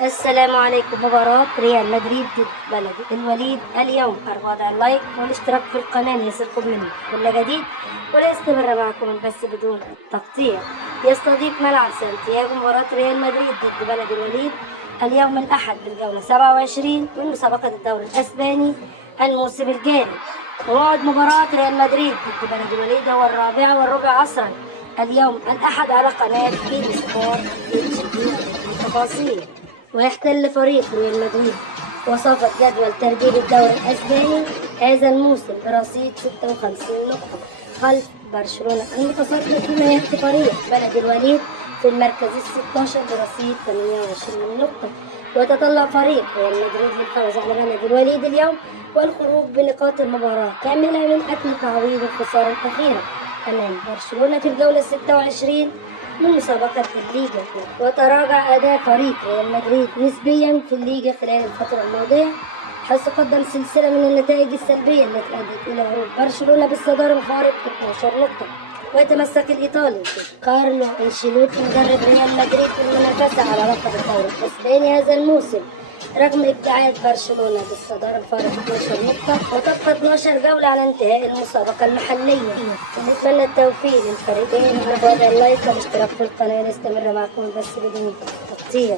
السلام عليكم. مباراة ريال مدريد ضد بلد الوليد اليوم. وضع اللايك والاشتراك في القناة ليصلكم مني كل جديد وليستمر معكم البث بدون تقطيع. يستضيف ملعب سانتياغو مباراة ريال مدريد ضد بلد الوليد اليوم الأحد بالجولة 27 من مسابقة الدوري الأسباني الموسم الجاري. وموعد مباراة ريال مدريد ضد بلد الوليد هو 4:15 عصرا اليوم الأحد على قناة بين سبورت HD. تفاصيل: ويحتل فريق ريال مدريد وصافة جدول ترتيب الدوري الأسباني هذا الموسم برصيد 56 نقطة خلف برشلونة المتصدر، فيما يأتي فريق بلد الوليد في المركز ال16 برصيد 28 نقطة. ويتطلع فريق ريال مدريد للفوز على بلد الوليد اليوم والخروج بنقاط المباراة كاملة من أجل تعويض الخسارة الأخيرة أمام برشلونة في الجولة 26 من مسابقة الليجا. وتراجع أداء فريق ريال مدريد نسبيا في الليجا خلال الفترة الماضية، حيث قدم سلسلة من النتائج السلبية التي أدت إلى هروب برشلونة بالصدارة بفارق 12 نقطة. ويتمسك الإيطالي كارلو أنشيلوتي مدرب ريال مدريد في المنافسة على لقب الدوري الإسباني هذا الموسم رغم ابتعاد برشلونة بالصدارة بفارق 12 نقطة، وتبقى 12 جولة على انتهاء المسابقة المحلية. نتمنى التوفيق للفريقين. وضع اللايك والاشتراك في القناة ليستمر معكم البث بدون تقطيع.